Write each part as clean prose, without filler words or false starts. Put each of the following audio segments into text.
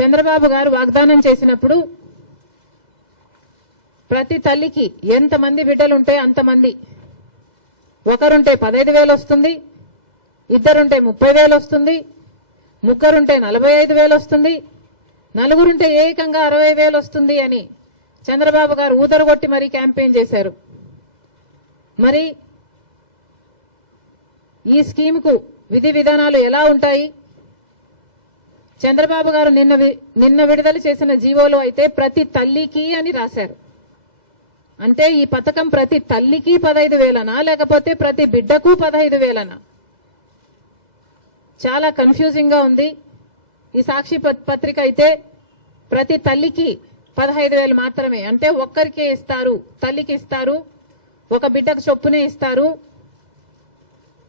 చంద్రబాబు గారు వాగ్దానం చేసినప్పుడు ప్రతి తల్లికి ఎంతమంది బిడ్డలుంటే అంతమంది, ఒకరుంటే 15,000 వస్తుంది, ఇద్దరుంటే 30,000 వస్తుంది, ముగ్గురుంటే 45,000 వస్తుంది, నలుగురుంటే ఏకంగా 60,000 వస్తుంది అని చంద్రబాబు గారు ఊదరగొట్టి మరీ క్యాంపెయిన్ చేశారు. మరి ఈ స్కీమ్కు విధి విధానాలు ఎలా ఉంటాయి? చంద్రబాబు గారు నిన్న విడుదల చేసిన జీవోలో అయితే ప్రతి తల్లికి అని రాశారు. అంటే ఈ పథకం ప్రతి తల్లికి 15,000నా లేకపోతే ప్రతి బిడ్డకు 15,000నా? చాలా కన్ఫ్యూజింగ్ గా ఉంది. ఈ సాక్షి పత్రిక అయితే ప్రతి తల్లికి 15,000 మాత్రమే, అంటే ఒక్కరికే ఇస్తారు, తల్లికి ఇస్తారు, ఒక బిడ్డకు చొప్పునే ఇస్తారు,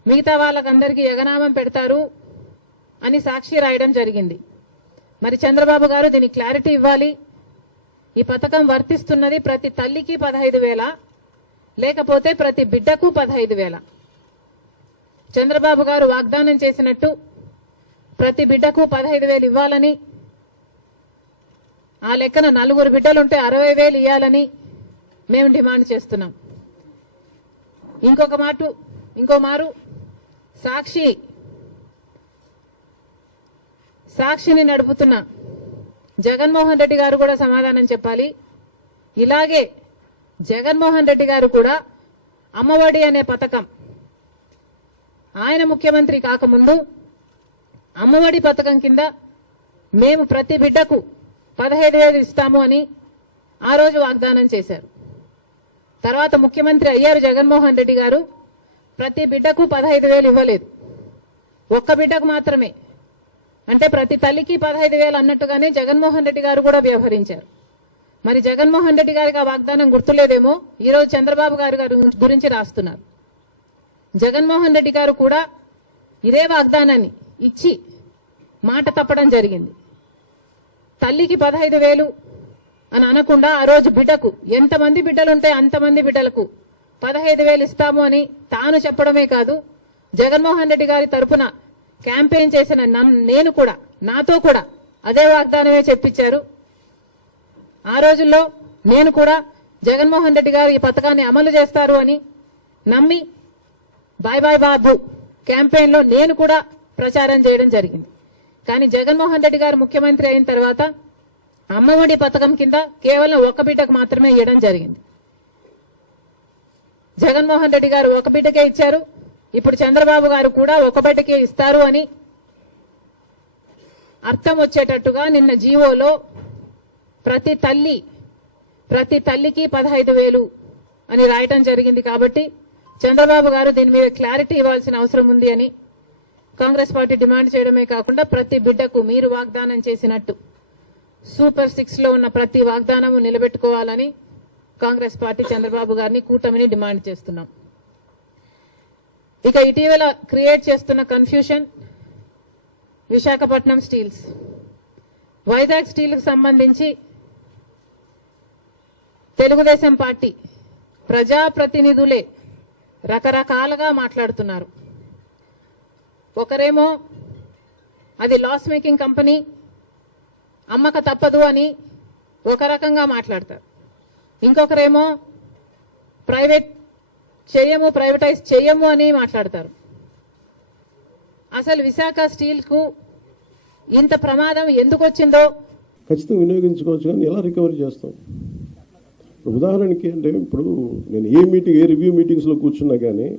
మిగతా వాళ్ళకందరికీ ఎగనామం పెడతారు అని సాక్షి రాయడం జరిగింది. మరి చంద్రబాబు గారు దీనికి క్లారిటీ ఇవ్వాలి. ఈ పథకం వర్తిస్తున్నది ప్రతి తల్లికి 15,000 లేకపోతే ప్రతి బిడ్డకు 15,000? చంద్రబాబు గారు వాగ్దానం చేసినట్టు ప్రతి బిడ్డకు 15,000 ఇవ్వాలని, ఆ లెక్కన నలుగురు బిడ్డలుంటే 60,000 ఇవ్వాలని మేము డిమాండ్ చేస్తున్నాం. ఇంకో మారు సాక్షిని నడుపుతున్న జగన్మోహన్ రెడ్డి గారు కూడా సమాధానం చెప్పాలి. ఇలాగే జగన్మోహన్ రెడ్డి గారు కూడా అమ్మఒడి అనే పథకం, ఆయన ముఖ్యమంత్రి కాకముందు అమ్మఒడి పథకం కింద మేము ప్రతి బిడ్డకు 15,000 ఇస్తాము అని ఆ రోజు వాగ్దానం చేశారు. తర్వాత ముఖ్యమంత్రి అయ్యారు జగన్మోహన్ రెడ్డి గారు, ప్రతి బిడ్డకు 15,000 ఇవ్వలేదు, ఒక్క బిడ్డకు మాత్రమే. అంటే ప్రతి తల్లికి 15,000 అన్నట్టుగానే జగన్మోహన్ రెడ్డి గారు కూడా వ్యవహరించారు. మరి జగన్మోహన్ రెడ్డి గారికి ఆ వాగ్దానం గుర్తులేదేమో ఈరోజు చంద్రబాబు గారు గురించి రాస్తున్నారు. జగన్మోహన్ రెడ్డి గారు కూడా ఇదే వాగ్దానాన్ని ఇచ్చి మాట తప్పడం జరిగింది. తల్లికి 15,000 అని అనకుండా ఆ రోజు బిడ్డకు ఎంతమంది బిడ్డలుంటే అంతమంది బిడ్డలకు 15,000 ఇస్తాము అని తాను చెప్పడమే కాదు, జగన్మోహన్ రెడ్డి గారి తరపున క్యాంపెయిన్ చేసిన నాతో కూడా అదే వాగ్దానమే చెప్పించారు. ఆ రోజుల్లో నేను కూడా జగన్మోహన్ రెడ్డి గారు ఈ పథకాన్ని అమలు చేస్తారు అని నమ్మి బాయ్ బాయ్ బాబు క్యాంపెయిన్ లో నేను కూడా ప్రచారం చేయడం జరిగింది. కానీ జగన్మోహన్ రెడ్డి గారు ముఖ్యమంత్రి అయిన తర్వాత అమ్మఒడి పథకం కింద కేవలం ఒక బిడ్డకు మాత్రమే ఇవ్వడం జరిగింది. జగన్మోహన్ రెడ్డి గారు ఒక బిడ్డకే ఇచ్చారు, ఇప్పుడు చంద్రబాబు గారు కూడా ఒక బిడ్డకే ఇస్తారు అని అర్థం వచ్చేటట్టుగా నిన్న జీవోలో ప్రతి తల్లికి 15,000 అని రాయటం జరిగింది. కాబట్టి చంద్రబాబు గారు దీని మీద క్లారిటీ ఇవ్వాల్సిన అవసరం ఉంది అని కాంగ్రెస్ పార్టీ డిమాండ్ చేయడమే కాకుండా ప్రతి బిడ్డకు మీరు వాగ్దానం చేసినట్టు సూపర్ 6 లో ఉన్న ప్రతి వాగ్దానము నిలబెట్టుకోవాలని కాంగ్రెస్ పార్టీ చంద్రబాబు గారిని, కూటమిని డిమాండ్ చేస్తున్నాం. ఇక ఇటీవల క్రియేట్ చేస్తున్న confusion Visakhapatnam steels, Vizag steel కు సంబంధించి తెలుగుదేశం పార్టీ ప్రజాప్రతినిధులే రకరకాలుగా మాట్లాడుతున్నారు. ఒకరేమో అది లాస్ మేకింగ్ కంపెనీ, అమ్మక తప్పదు అని ఒక రకంగా మాట్లాడతారు. ఇంకొకరేమో ప్రైవేటైజ్ చేయము అని మాట్లాడతారు. అసలు విశాఖ స్టీల్ కు ఇంత ప్రమాదం ఎందుకు వచ్చిందో ఖచ్చితంగా వినియోగించుకోవచ్చు, కానీ ఎలా రికవరీ చేస్తాం? ఉదాహరణకి అంటే ఇప్పుడు నేను ఏ రివ్యూ మీటింగ్స్లో కూర్చున్నా కానీ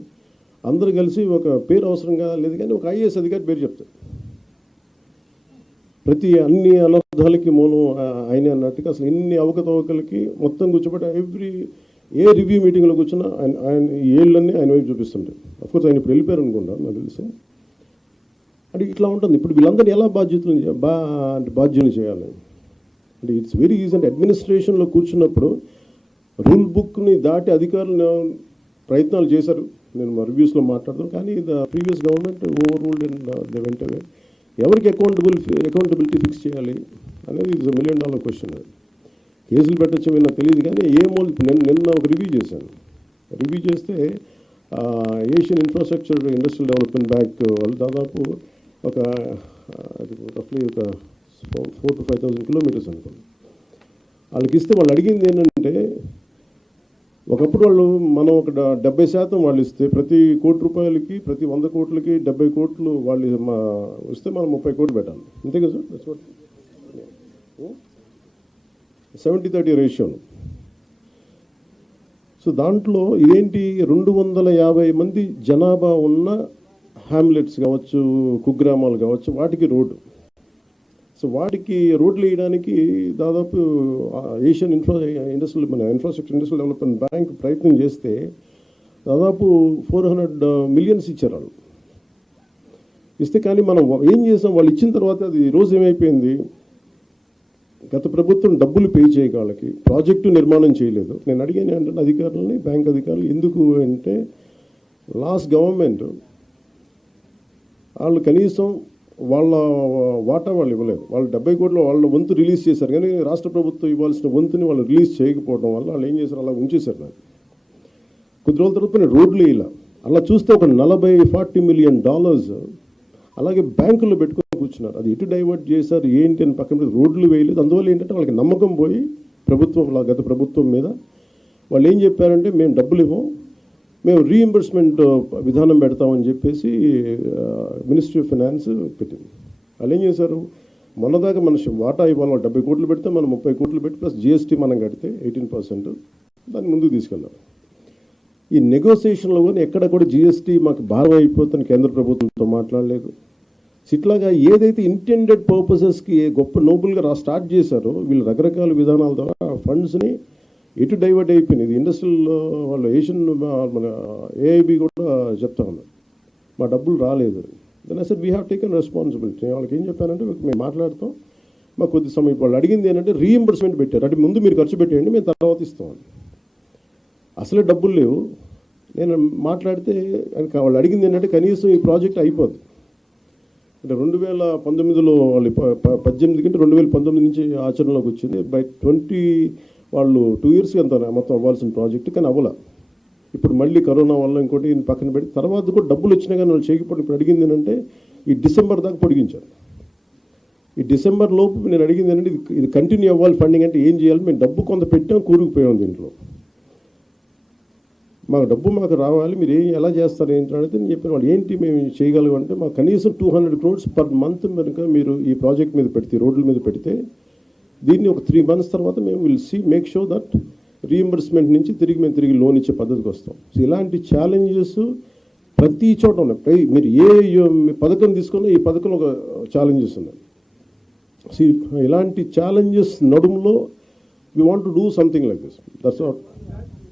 అందరూ కలిసి ఒక పేరు అవసరంగా లేదు, కానీ ఒక ఐఏఎస్ అధికారి పేరు చెప్తారు. అన్ని అనర్థాలకి మూలం ఆయన అన్నట్టుగా అసలు ఎన్ని అవకతవకలకి మొత్తం కూర్చోబెట్టి ఏ రివ్యూ మీటింగ్లో కూర్చున్నా ఆయన ఏళ్ళన్నీ ఆయన వైపు చూపిస్తుంటారు. అఫ్కోర్స్ ఆయన ఇప్పుడు వెళ్ళిపోయారు అనుకుంటా నాకు తెలిసి. అంటే ఇట్లా ఉంటుంది. ఇప్పుడు వీళ్ళందరినీ ఎలా బాధ్యులు చేయాలి అంటే ఇట్స్ వెరీ ఈజీ. అంటే అడ్మినిస్ట్రేషన్లో కూర్చున్నప్పుడు రూల్ బుక్ని దాటి అధికారులు ప్రయత్నాలు చేశారు. నేను మా రివ్యూస్లో మాట్లాడతాను, కానీ the previous government over ruled and they went away. ఎవరికి అకౌంటబిలిటీ ఫిక్స్ చేయాలి అనేది ఇట్స్ $1 million క్వశ్చన్. కేసులు పెట్టచ్చు నాకు తెలియదు, కానీ నిన్న ఒక రివ్యూ చేశాను. రివ్యూ చేస్తే Asian infrastructure industrial development bank వాళ్ళు దాదాపు రఫ్లీ ఒక 4,000 to 5,000 కిలోమీటర్స్ అనుకోండి. వాళ్ళకి ఇస్తే వాళ్ళు అడిగింది ఏంటంటే, ఒకప్పుడు వాళ్ళు మనం ఒక 70% వాళ్ళు ఇస్తే ప్రతి ₹1,00,00,000కి ప్రతి 100 కోట్లకి 70 కోట్లు వాళ్ళు ఇస్తే మనం 30 కోట్లు పెట్టాలి. అంతే కదా సార్? That's what 70-30 రేషియోను. సో దాంట్లో ఇదేంటి 250 మంది జనాభా ఉన్న హ్యామ్లెట్స్ కావచ్చు, కుగ్రామాలు కావచ్చు, వాటికి రోడ్డు. సో వాటికి రోడ్లు వేయడానికి దాదాపు Asian infrastructure industrial development bank ప్రయత్నం చేస్తే దాదాపు 400 మిలియన్స్ ఇచ్చారు వాళ్ళు ఇస్తే. కానీ మనం ఏం చేసాం, వాళ్ళు ఇచ్చిన తర్వాత అది రోజు ఏమైపోయింది, గత ప్రభుత్వం డబ్బులు పే చేయగలకి ప్రాజెక్టు నిర్మాణం చేయలేదు. నేను అడిగాను అంటే అధికారులని, బ్యాంక్ అధికారులు, ఎందుకు అంటే లాస్ట్ గవర్నమెంట్ వాళ్ళు కనీసం వాళ్ళ వాటా వాళ్ళు ఇవ్వలేదు. వాళ్ళు 70 కోట్లు వాళ్ళ వంతు రిలీజ్ చేశారు, కానీ రాష్ట్ర ప్రభుత్వం ఇవ్వాల్సిన వంతుని వాళ్ళు రిలీజ్ చేయకపోవడం వల్ల వాళ్ళు ఏం చేశారు, అలా ఉంచేశారు. నాకు కొద్ది రోజుల తర్వాత నేను రోడ్లు ఇలా అలా చూస్తే ఒక $40-40 మిలియన్ అలాగే బ్యాంకుల్లో పెట్టుకొని కూర్చున్నారు. అది ఎటు డైవర్ట్ చేశారు ఏంటి అని పక్కన రోడ్లు వేయలేదు. అందువల్ల ఏంటంటే వాళ్ళకి నమ్మకం పోయి గత ప్రభుత్వం మీద వాళ్ళు ఏం చెప్పారంటే, మేము డబ్బులు ఇవ్వం, మేము రీఎంబర్స్మెంట్ విధానం పెడతామని చెప్పేసి మినిస్ట్రీ ఆఫ్ ఫైనాన్స్ పెట్టింది. వాళ్ళు ఏం చేశారు, మొన్నదాకా మన వాటా ఇవ్వాలి 70 కోట్లు పెడితే మనం 30 కోట్లు పెట్టి ప్లస్ జిఎస్టీ మనం కడితే 18% దాన్ని ముందుకు తీసుకెళ్ళారు. ఈ నెగోసియేషన్లో కానీ ఎక్కడ కూడా జిఎస్టీ మాకు భారం అయిపోతుంది కేంద్ర ప్రభుత్వంతో మాట్లాడలేదు. ఇట్లాగా ఏదైతే ఇంటెండెడ్ పర్పసెస్కి గొప్ప నోబుల్గా స్టార్ట్ చేశారో వీళ్ళు రకరకాల విధానాల ద్వారా ఫండ్స్ని ఎటు డైవర్ట్ అయిపోయింది. ఇది ఇండస్ట్రియల్ వాళ్ళు ఏషియన్ మన ఏఐబి కూడా చెప్తా ఉన్నారు, మా డబ్బులు రాలేదు. Then I said we have taken responsibility. వాళ్ళకి ఏం చెప్పానంటే, మేము మాట్లాడతాం, మాకు కొద్ది సమయం వాళ్ళు అడిగింది ఏంటంటే రీఎంబర్స్మెంట్ పెట్టారు, అంటే ముందు మీరు ఖర్చు పెట్టేయండి, మేము తర్వాత ఇస్తామని. అసలే డబ్బులు లేవు. నేను మాట్లాడితే వాళ్ళు అడిగింది ఏంటంటే కనీసం ఈ ప్రాజెక్ట్ అయిపోద్ది అంటే 2019లో వాళ్ళు 18 కంటే 2019 నుంచి ఆచరణలోకి వచ్చింది. బై 20 వాళ్ళు 2 years అంత మొత్తం అవ్వాల్సిన ప్రాజెక్టు, కానీ అవ్వాల. ఇప్పుడు మళ్ళీ కరోనా వల్ల ఇంకోటి పక్కన పెట్టి తర్వాత కూడా డబ్బులు వచ్చినా కానీ వాళ్ళు చేయకపోతే ఇప్పుడు అడిగింది ఏంటంటే ఈ డిసెంబర్ దాకా పొడిగించారు. ఈ డిసెంబర్ లోపు నేను అడిగింది ఏంటంటే ఇది కంటిన్యూ అవ్వాలి ఫండింగ్, అంటే ఏం చేయాలి, మేము డబ్బు కొంత పెట్టాం, కూరుకుపోయాం దీంట్లో, మాకు డబ్బు మాకు రావాలి, మీరు ఎలా చేస్తారు ఏంటి అడిగితే నేను చెప్పిన వాళ్ళు ఏంటి మేము చేయగలం అంటే, మాకు కనీసం 200 crores per month కనుక మీరు ఈ ప్రాజెక్ట్ మీద పెడితే, రోడ్ల మీద పెడితే దీన్ని ఒక 3 months తర్వాత మేము మేక్ షూర్ దట్ రీఎంబర్స్మెంట్ నుంచి మేము తిరిగి లోన్ ఇచ్చే పద్ధతికి వస్తాం. సో ఇలాంటి ఛాలెంజెస్ ప్రతి చోట ఉన్నాయి. మీరు పథకం తీసుకున్నా ఈ పథకంలో ఒక ఛాలెంజెస్ ఉన్నాయి. సో ఇలాంటి ఛాలెంజెస్ నడుములో we want to do something like this. That's what